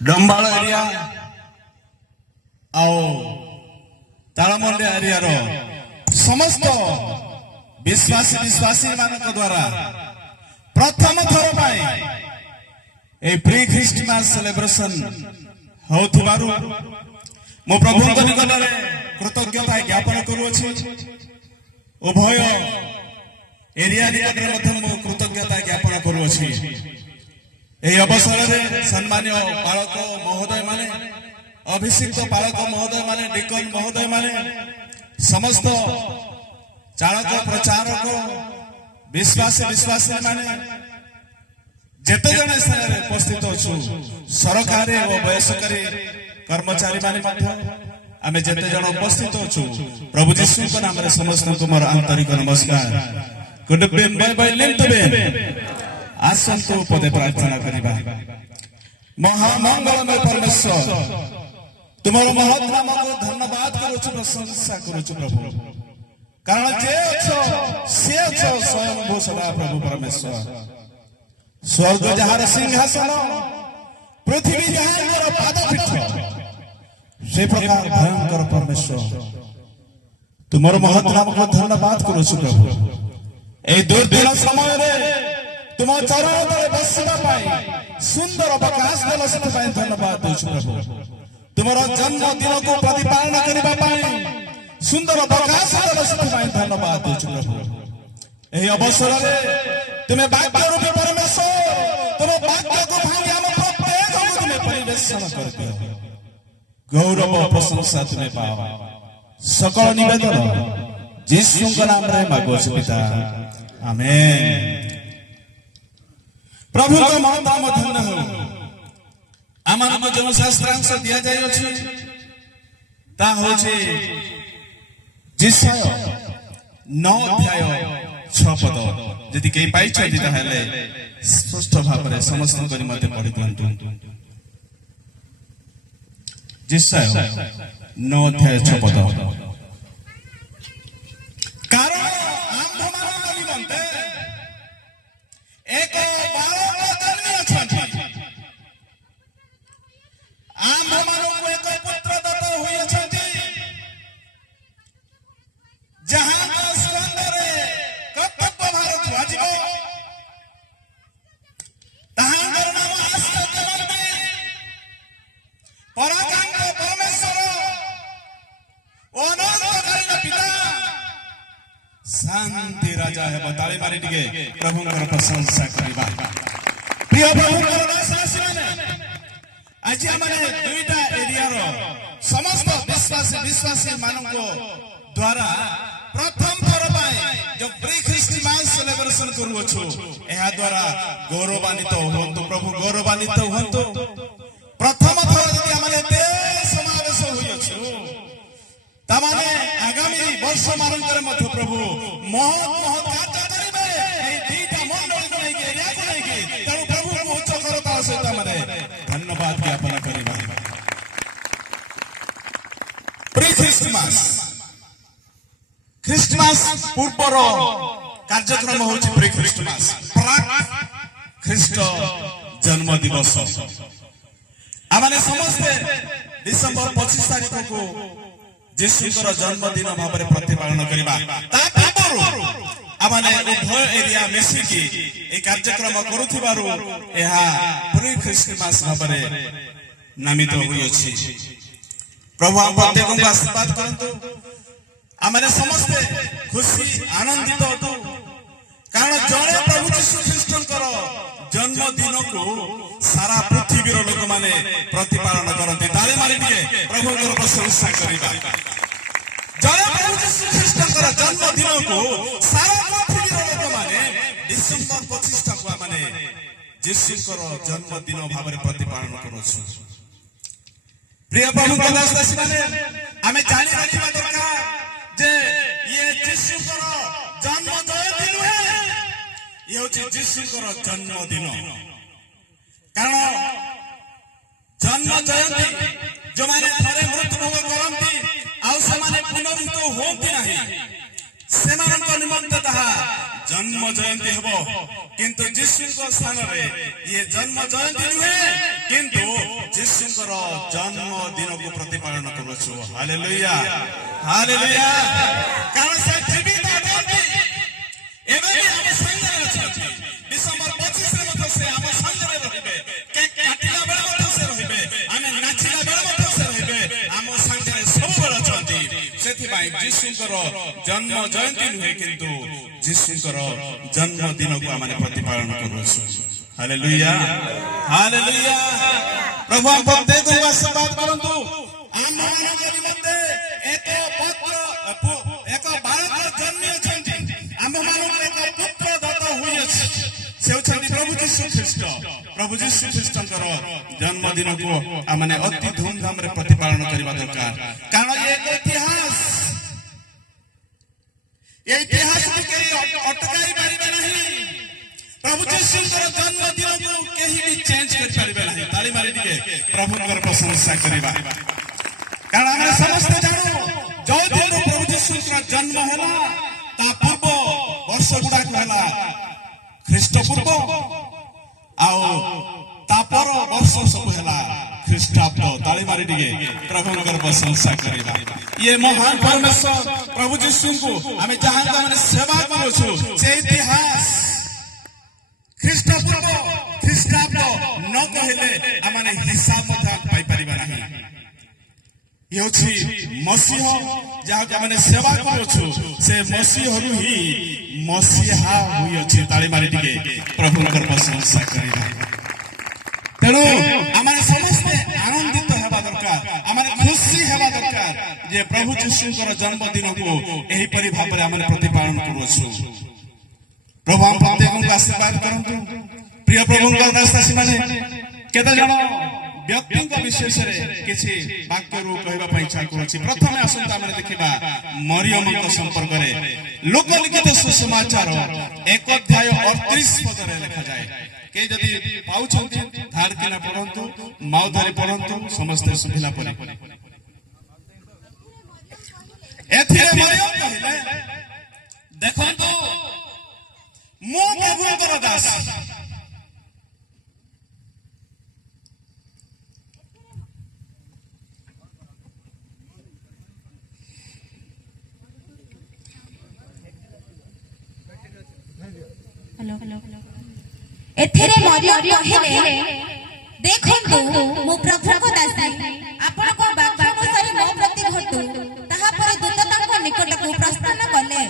डंबाल area आओ तालमंडी area रो समस्त विश्वासी मानक द्वारा प्रथम थर पाई ए प्री क्रिसमस सेलिब्रेशन होथिबारु मो प्रभु निकट में कृतज्ञता ज्ञापन करुअछि। उभय एरिया निकट में मो कृतज्ञता ज्ञापन करुअछि। एही अवसर में सम्मान्य बालक महोदय माने अभिषिक्त बालक महोदय माने डिकन महोदय माने समस्त चालक प्रचारक विश्वासी माने जेते जने स्थान उपस्थित अछु सरकारी और बेसरकारी कर्मचारी माने आमे जेते जन उपस्थित अछु प्रभु यीशु के नाम रे समस्त को मोर आंतरिक नमस्कार। गुड बेन बाय लेंट बेन आसंतो पदे प्रार्थना करिबा। महामंगलमय परमेश्वर तुम्हारा महत् नाम को धन्यवाद करूछु प्रशंसा करूछु प्रभु कारण जे अछो से अछो स्वयं भू सदा प्रभु परमेश्वर स्वर्ग जहार सिंहासन पृथ्वी जहार पादपीठ से प्रकार भयंकर परमेश्वर तुम्हारा महत् नाम को धन्यवाद करूछु प्रभु। ए दुर्दिन समय रे तुम चरण तले बसिबा पाई सुंदर अवकाश देल से धन्यवाद देछु प्रभु। तुम्हारा जन्म दिन को प्रतिपालन करबा पाई सुंदर अवकाश देल से धन्यवाद देछु प्रभु। एही अवसर रे तुमे वाक्य रूपी परमेश्वर तुम वाक्य को भांगी हम प्रत्येक को तुमे परिवेशन करते हो। गौरव प्रशंसा तुमे पाओ सकल निवेदन यीशु के नाम रे मांगो पिता आमेन। प्रभु का नाम धन्य हो। आम जो शास्त्रांश दिया जाए ता होचे जिसाय 9 अध्याय 6 पद यदि कई पाई ताहले स्पष्ट भाव में समस्त करी मते पढ़ी दियंतु। जिसाय 9 अध्याय 6 पद कारण आम्भमान निमंते एक बालक जन्मी अछंती आम्भमान को एक पुत्र दत्त होई अछंती जहां का सुंदरे कर्तव्य भार छुआजिब ताहांकर नाम आश्चर्यवंती पराकांत परमेश्वर अनंतकालीन पिता शांति राजा है। बताले मारी टिके प्रभु कर प्रशंसा करिबा। प्रिय प्रभु दासदासी माने आज हमने दुईटा एरिया रो समस्त विश्वासी मानको द्वारा प्रथम थर पाए जो प्री क्रिसमस सेलिब्रेशन करूछु एहा द्वारा गौरवान्वित होंतु प्रभु गौरवान्वित होंतु। प्रथम थर यदि हमने ते समावेश होइछु तामाने आगामी वर्ष मानकर मध्य प्रभु महत् कार्य करिबे। ए दीटा मंडल को नहीं के एरिया को नहीं के तनु प्रभु को उच्च करता सहित माने धन्यवाद ज्ञापन करिबा। प्री क्रिसमस पूर्वर कार्यक्रम होछि प्री क्रिसमस प्राक ख्रीष्ट जन्म दिवस आमाने समस्त डिसेंबर 25 तारिख को यीशुकर जन्मदिन भाव में प्रतिपालन करबा। ता पूर्व आमाने उभय एरिया मिसिकी ए कार्यक्रम करूथिबारु एहा प्री क्रिसमस भाव में नामित होई अछि। प्रभु हम प्रत्येक को आशीर्वाद करंतु आमाने समस्त खुशी आनंदित होतु कारण जड़े प्रभु यीशु ख्रीष्टकर जन्मदिन को सारा पृथ्वी लोक माने प्रतिपालन करते। ताली मारी दिए प्रभु को प्रशंसा करिबा। जड़े प्रभु यीशु ख्रीष्टकर जन्मदिन को सारा पृथ्वी लोक माने डिसेंबर 25 तक माने यीशुकर जन्मदिन भाव में प्रतिपालन करूछु। प्रिय प्रभु दासदासी माने आमे जानि रखिबा दरकार जे ये यीशुकर जन्म जयंती नुहे ये होछि यीशुकर जन्मदिन। कारण जन्म जयंती जो माने थरे मृत्यु करंती आउ से माने पुनरुत्थित होती नाही सेमानक निमंत ताहा जन्म जयंती हेबो किंतु जीशुको स्थान रे ये जन्म जयंती नुहे किंतु जीशुଙ୍କର जन्म दिन को प्रतिपालन करूछु हालेलुया हालेलुया कारण से जीवित अछंती एबे भी हम संगे अछंती डिसेंबर 25 रे मत से हम संगे रहिबे केक काटिला बेले मत से रहिबे आमे नाचिला बेले मत से रहिबे हम संगे सब बेले अछंती सेति भाई जीशुଙ୍କର जन्म जयंती नुहे किंतु जीशुଙ୍କର जन्म दिन को आमे प्रतिपालन करूछु हालेलुया हालेलुया प्रभु हम प्रत्येक को आशीर्वाद करंतु आम मानव निमित्ते एक बालक जन्म अछंती आम मानव एक पुत्र दत्त होई अछि से अछंती प्रभु यीशु ख्रीष्टଙ୍କର जन्म दिन को आमे अति धूमधाम रे प्रतिपालन करबा दरकार कारण ये इतिहास के अटकाई पारिबा नहीं प्रभु यीशुଙ୍କର जन्म दिन को केही भी चेंज कर पारिबा नहीं ताली मारी दिए प्रभुଙ୍କର प्रशंसा करिबा कारण हम समस्त जानो जो दिन प्रभु यीशुଙ୍କର जन्म होला ता पूर्व वर्ष गुडा होला ख्रीष्ट पूर्व आओ तापर वर्ष सब होला ख्रीष्टाब्द ताली मारी दिए प्रभुଙ୍କର प्रशंसा करिबा ये महान परमेश्वर प्रभु यीशु को हमें जहां माने सेवा करू छु से इतिहास ख्रीष्ट पूर्व ख्रीष्टाब्द न कहले आमाने हिसाब मथा पाई परिबा नहीं ये अछि मसीह जहां माने सेवा करू छु से मसीह हरु ही मसीहा होई अछि ताली मारी दिए प्रभुଙ୍କର प्रशंसा करिबा तेणु आमाने समस्त आनंदित हेबा दरकार आमाने खुशी हेबा दरकार जे प्रभु यीशुଙ୍କର जन्म दिन को एही परि भाबरे आमाने प्रतिपालन करू छु प्रभु हम प्रत्येक को आशीर्वाद करंतु प्रिय प्रभुଙ୍କ दासदासी माने केते जण व्यक्तिଙ୍କ विशेष रे किछि वाक्य रो कहबा पई इच्छा करूछि प्रथमे आसंता माने देखिबा मरियमଙ୍କ संपर्क रे लोकलिखित सुसमाचार 1 अध्याय 38 पद रे लिखा जाय के जदि पाउछंती धार किना पढंतु माउ धरि पढंतु समस्त सुभिला परे एथिरे मरियम कहिले देखंतु मो प्रभुଙ୍କର दास हेलो एथिरे मरियम कहिले देखंतु मो प्रभुको दासी आपनको वाक्य अनुसार मो प्रति घटु ताहा पर दूत तांको निकट को प्रस्थान कले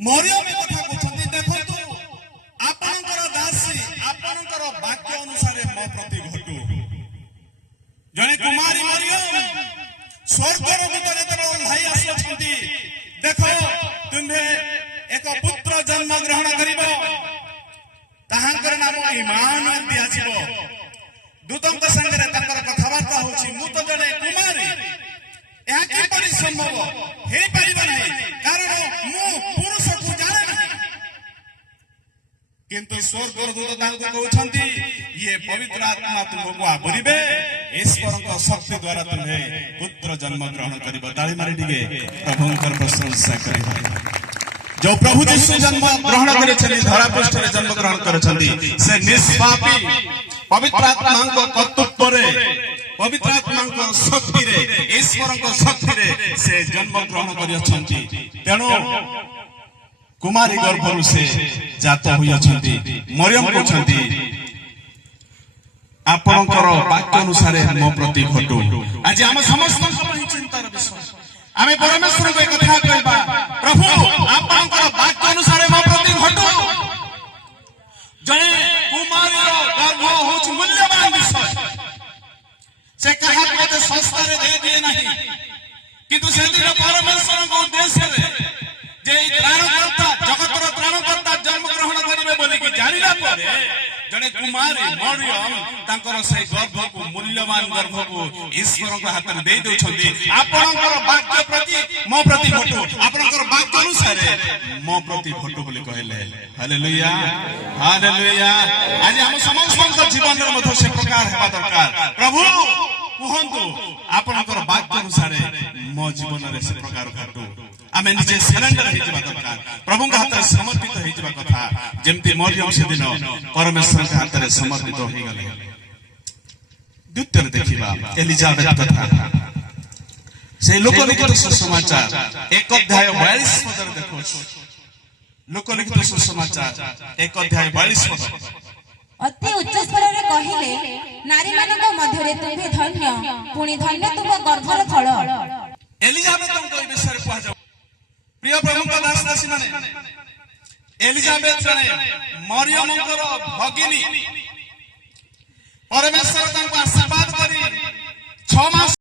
मरियम कथा कहछंती देखंतु आपनकर दासी आपनकर वाक्य अनुसार मो प्रति घटु जने कुमारी मरियम स्वर्गर भीतर जतरो ओल्हाई आछंती देखो तुम्हे एक पुत्र जन्म ग्रहण करिबो ताहांकर नाम इमानुएल दिया जिवो दूतंक संगे तंकर कथावार्ता होछि मु तो जने कुमारी या कि परि संभव हे परिबा नहीं कारण मु पुरुष को जाने नहीं किंतु स्वर्गर दूत तांको कहउछंती ये पवित्र आत्मा तुमको आवरिबे ईश्वरक शक्ति द्वारा तुम्हे पुत्र जन्म ग्रहण करिबो ताली मारी दिगे प्रभुଙ୍କର प्रशंसा करिबो जो प्रभु यीशु जन्म ग्रहण करे धरा पृष्ठ रे जन्म ग्रहण करे से निष्पापी पवित्र आत्मा कर्तृत्व रे पवित्र आत्मा शक्ति रे ईश्वर शक्ति रे से जन्म ग्रहण करे तेणु कुमारी गर्भरु से जात हुई मरियम कहते आपणकर वाक्य अनुसार मो प्रति घटू आज आम समस्त चिंतार विषय आम परमेश्वर को कथा कहबा प्रभु आपणकर वाक्य अनुसार मो प्रति घटू जने कुमारी गर्भ होच मूल्यवान विषय से कहा के सस्ता रे दे दिए नहीं किंतु से दिन परमेश्वर को उद्देश्य रे जे त्राणकर्ता जगतर त्राणकर्ता जन्म ग्रहण करिवे बोली कि जानिला परे जने कुमारी मरियम तांकर से गर्भ को मूल्यवान गर्भ को ईश्वर को हाथ में दे देउछंती आपनकर वाक्य प्रति मो प्रति घटू आपनकर वाक्य अनुसार मो प्रति घटू बोली कहले हालेलुया हालेलुया आज हम समस्त जीवन रे मध्य से प्रकार हेबा दरकार प्रभु କୁହନ୍ତୁ ଆପଣଙ୍କର ବାକ୍ୟ ଅନୁସାରେ ମୋ ଜୀବନରେ ସେ ପ୍ରକାର ଘଟୁ। ଆମେ ନିଜେ ସରେଣ୍ଡର ହେଇଯିବା ଦରକାର, ପ୍ରଭୁଙ୍କ ହାତରେ ସମର୍ପିତ ହେଇଯିବା କଥା, ଯେମିତି ମରିୟମ ସେଦିନ ପରମେଶ୍ୱରଙ୍କ ହାତରେ ସମର୍ପିତ ହେଇଗଲେ। ଦ୍ୱିତୀୟରେ ଦେଖିବା ଏଲିଜାବେଥ କଥା। ସେ ଲୋକଲିଖିତ ସୁସମାଚାର 1 ଅଧ୍ୟାୟ 42 ପଦରେ ଦେଖୁଛୁ। ଲୋକଲିଖିତ ସୁସମାଚାର 1 ଅଧ୍ୟାୟ 42 ପଦ। ଅତି ଉଚ୍ଚ ସ୍ୱରରେ କହିଲେ, ନାରୀମାନଙ୍କ ମଧ୍ୟରେ ତୁମେ ଧନ୍ୟ, ପୁଣି ଧନ୍ୟ ତୁମ ଗର୍ଭର ଫଳ। ଏଲିଜାବେଥଙ୍କ ଏ ବିଷୟରେ କୁହାଯାଉ। ପ୍ରିୟ ପ୍ରଭୁଙ୍କ ଦାସଦାସୀ ମାନେ, ଏଲିଜାବେଥ ଜଣେ ମରିୟମଙ୍କର ଭଗିନୀ। ପରମେଶ୍ୱର ତାଙ୍କୁ ଆଶୀର୍ବାଦ କରି 6 ମାସ